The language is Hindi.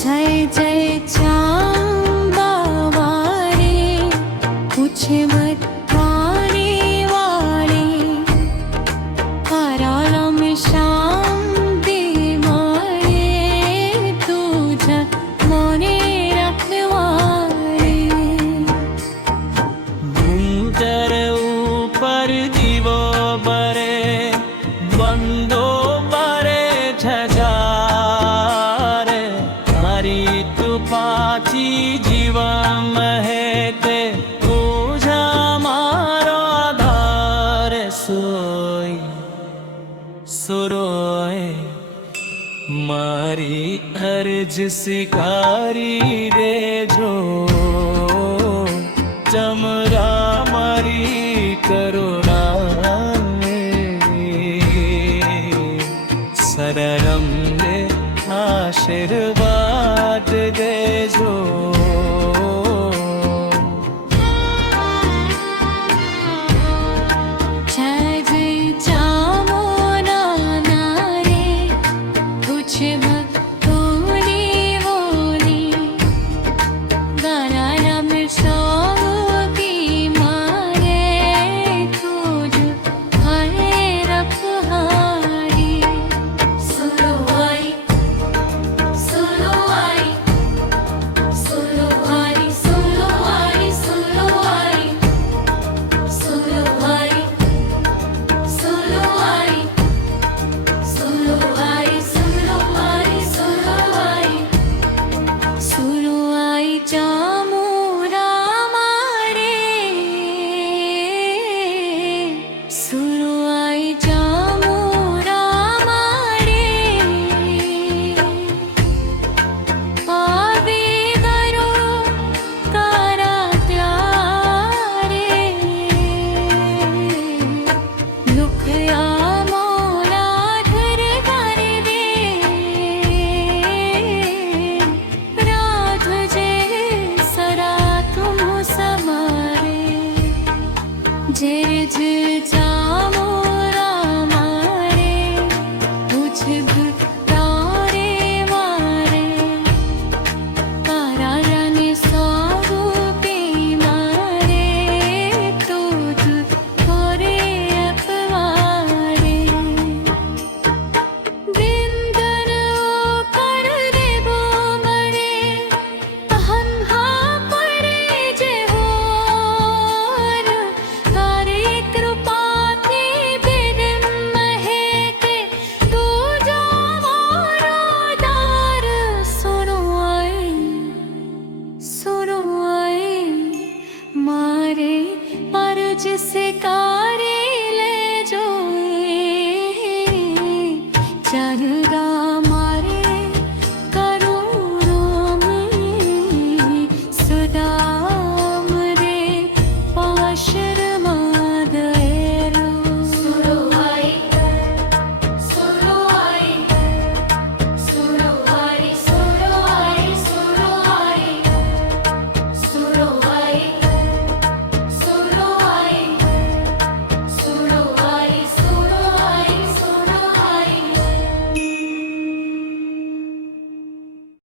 जय जय चांबा वाली पूछे मत पानी वाली करालम शाम दी मारे तुझा मोने रखवाली भूंतर ऊपर जीवो बरे बंदो बरे झजार मारी तू पाची जीवा महते पूजा मारो आधार सोई सुरोए मारी अर्ज स्वीकारी दे जो चमरा मारी करुणा सररम दे आशीर्वाद दे जो जय जय चामुंडा नारी पूछे भक्तोनी बोली गाना में सौगी मारे तुझ हरे रखहारी सुरवाई सुरवाई सुरवाई सुरवाई सुरवाई सुरवाई सुरवाई सुरवाई सुरवाई सुरवाई सुरवाई चामुंडा मारे सुरवाई चामुंडा मारे पावे करो कारा त्यारे लुखया मोरा घर कर दे रात जे सरा तुम समारे जय जय चामुंडा मारे पूछ तारे मारे कराने साबु पे मारे तुझ थोरे अपवारे बिंदन कर दे वो मरे हम हा परे जे होर तारे कृपा की बिन महके तू जो मोरो दार सुनो आए मारे अर्ज से कारी ले जो चरगा